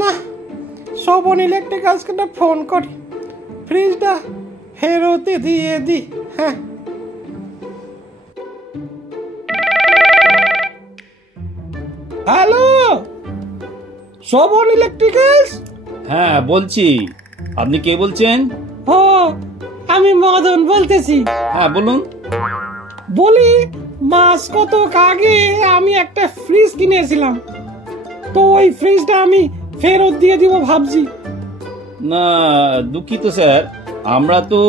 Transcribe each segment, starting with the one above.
না, শোভন ইলেকট্রিক্যালসকে ফোন করি, ফ্রিজটা ফেরত দিয়ে দি। হ্যাঁ, হ্যালো, শোভন ইলেকট্রিক্যালস? হ্যাঁ বলছি, আপনি কে বলছেন? ও, আমি মদন বলতেছি। হ্যাঁ বলুন। বলি, মাস কতক আগে আমি একটা ফ্রিজ কিনেছিলাম, তো ওই ফ্রিজটা আমি ফেরত দিয়ে দিব ভাবছি। না দুঃখিত স্যার, আমরা তো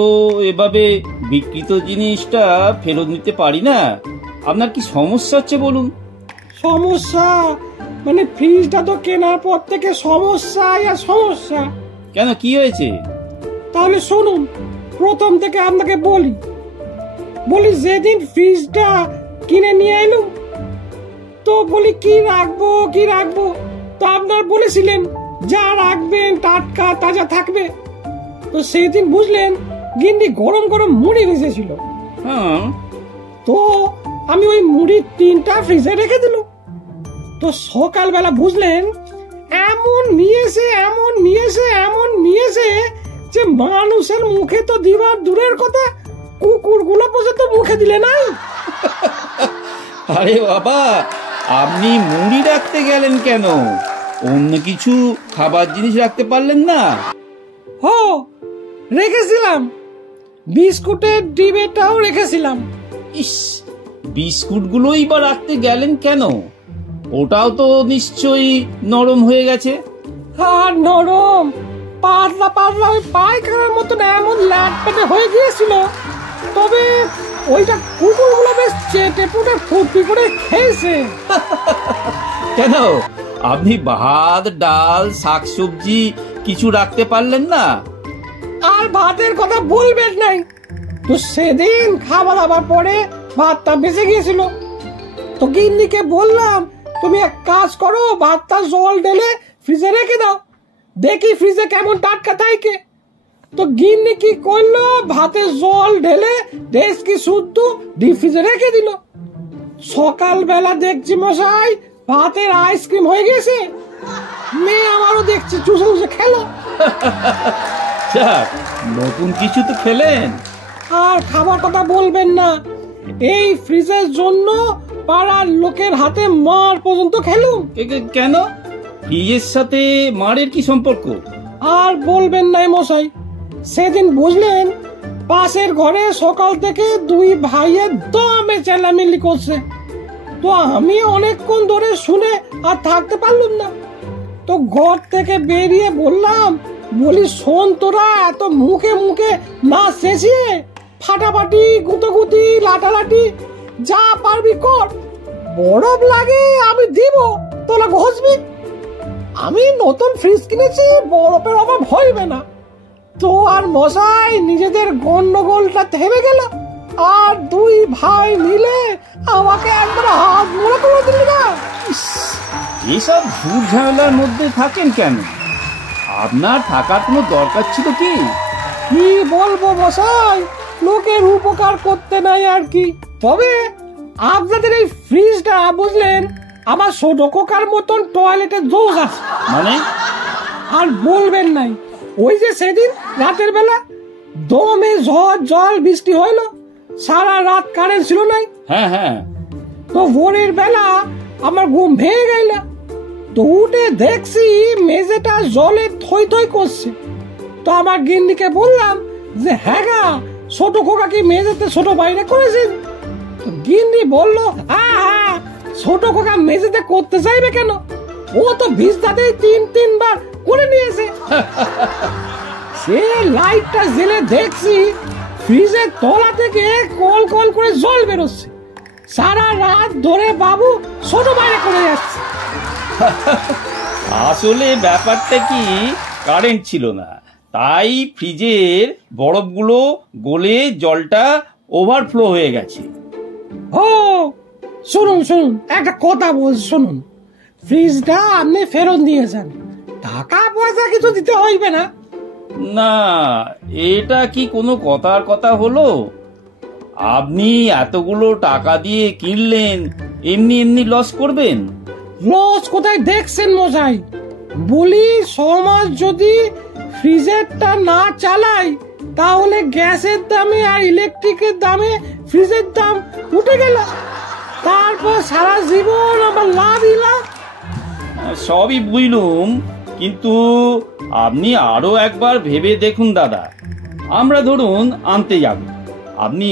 এভাবে বিক্রিত জিনিসটা ফেরত নিতে পারি না। আপনার কি সমস্যা হচ্ছে বলুন? সমস্যা মানে ফ্রিজটা তো কেনার পর থেকে সমস্যা আর সমস্যা। কেন, কি হয়েছে? তাহলে শুনুন, প্রথম থেকে আপনাকে বলি। যেদিন ফ্রিজটা কিনে নিয়ে এলুম, তো বলি কি রাখবো কি রাখবো, তো আপনার বলেছিলেন যা রাখবেন টাটকা তাজা থাকবে। তো সেদিন বুঝলেন গিন্নি গরম গরম মুড়ি ভেজেছিল। হ্যাঁ, তো আমি ওই মুড়ির টিনটা ফ্রিজে রেখে দিলাম। তো সকালবেলা বুঝলেন এমন নিয়েছে যে মানুষের মুখে তো দিবার দূরের কথা, কুকুরগুলো পর্যন্ত মুখে দিলে নাই। আরে বাবা, আপনি মুড়ি রাখতে গেলেন কেন? অন্য কিছু খাবার জিনিস রাখতে পারলেন না? হো, রেখেছিলাম, বিস্কুটের ডিবেটাও রেখেছিলাম। ইস, বিস্কুটগুলোই বা রাখতে গেলেন কেন? ওটাও তো নিশ্চয়ই নরম হয়ে গেছে। আর নরম, পাতলা পাতলা ওই পায়খানার মতন এমন ল্যাটপ্যাটে হয়ে গিয়েছিল। তবে ওইটা কুকুরগুলো বেশ চেটে পুটে ফুর্তি করে খেয়েছে। কেন, আপনি ভাত ডাল শাকসবজি কিছু রাখতে পারলেন না? আর ভাতের কথা বলবেন নাই, তো সেদিন খাওয়া দাওয়ার পরে ভাতটা বেঁচে গিয়েছিল। তো গিন্নিকে বললাম, তুমি এক কাজ করো, ভাতটা জল ঢেলে ফ্রিজে রেখে দাও, দেখি ফ্রিজে কেমন টাটকা থাকে। তো গিন্নি কি করলো, ভাতে জল ঢেলে ডেস্কি শুদ্ধ ডিপ ফ্রিজে রেখে দিল। সকালবেলা দেখছি মশাই ভাতের আইসক্রিম হয়ে গেছে। মেয়ে আমারও দেখছি চুষে চুষে খেলো। নতুন কিছু তো খেলেন। আর খাবার কথা বলবেন না, এই ফ্রিজের জন্য পাড়ার লোকের হাতে মার পর্যন্ত খেলুম। কেন, ফ্রিজের সাথে মারের কি সম্পর্ক? আর বলবেন না মশাই, সেদিন বুঝলেন পাশের ঘরে সকাল থেকে দুই ভাইয়ের দমে চেল্লামিল্লি করছে। তো আমি অনেকক্ষণ ধরে শুনে আর থাকতে পারলাম না। তো ঘর থেকে বেরিয়ে বলি শোন, তোরা এত মুখে মুখে না শেষিয়ে ফাটাফাটি গুতোগুতি লাটালাটি যা পারবি কর, বরফ লাগে আমি দিব, তোরা ঘষবি। আমি নতুন ফ্রিজ কিনেছি, বরফের অভাব হইবে না। তো আর মশাই নিজেদের গন্ডগোলটা থেমে গেল, আর দুই ভাই মিলে আমাকে একবার হাত মোড়া করে দিল না। এইসব ঝুট ঝামেলার মধ্যে থাকেন কেন? আপনার থাকার কোনো দরকার ছিল কি? কি বলবো মশাই, লোকের উপকার করতে নাই আর কি। তবে আপনাদের এই ফ্রিজটা বুঝলেন আমার ছোট কোকার মতন টয়লেটের দোষ আছে। মানে? আর বলবেন নাই, ওই যে সেদিন রাতের বেলা দমে ঝড় জল বৃষ্টি হইলো, সারা রাত কারেন্ট ছিল নাই। হ্যাঁ হ্যাঁ। তো ভোরের বেলা আমার ঘুম ভেঙে গেল। তো উঠে দেখছি মেঝেটা জলে থই থই করছে। তো আমার গিন্নিকে বললাম যে হ্যাঁ গা, ছোট খোকা কি মেঝেতে ছোট বাইরে করেছেন? তো গিন্নি বললো, হ্যাঁ, ছোট খোকা মেঝেতে করতে চাইবে কেন, ও তো ভিজদাতেই তিনবার করে নিয়েছে। সে লাইটটা জেলে দেখছি ফ্রিজের তলা থেকে কল কল করে জল বেরোচ্ছে। সারা রাত ধরে বাবু ছোট বাইরে করে যাচ্ছে। আসলে ব্যাপারটা কি, কারেন্ট ছিল না, তাই ফ্রিজের বরফগুলো গলে জলটা ওভারফ্লো হয়ে গেছে। ও শুনুন, একটা কথা বলছি শুনুন, ফ্রিজটা আপনি ফেরত দিয়েছেন, টাকা পয়সা কিছু দিতে হইবে না। না, এটা কি কোনো কথার কথা হলো? আপনি এতগুলো টাকা দিয়ে কিনলেন, এমনি এমনি লস করবেন? লস কোথায় দেখছেন মশাই, বলি 6 মাস যদি ফ্রিজেরটা না চালাই তাহলে গ্যাসের দামে আর ইলেকট্রিকের দামে ফ্রিজের দাম উঠে গেল, তারপর সারা জীবন আমার লাভই লাভ। সবই বুঝলুম, কিন্তু আপনি আরো একবার ভেবে দেখুন দাদা। আমরা ধরুন আনতে যাব, আপনি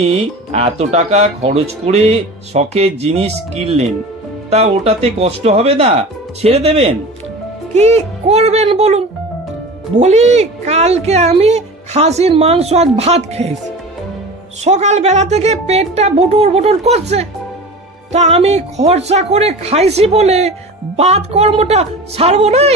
এত টাকা খরচ করে শখের জিনিস কিনলেন, তা ওটাতে কষ্ট হবে না? ছেড়ে দেবেন? কি করবেন বলুন? বলি কালকে আমি খাসির মাংস আর ভাত খেয়েছি, সকালবেলা থেকে পেটটা বুটুর বুটুর করছে, তা আমি খরচা করে খাইছি বলে বাদ কর্মটা ছাড়বো নাই।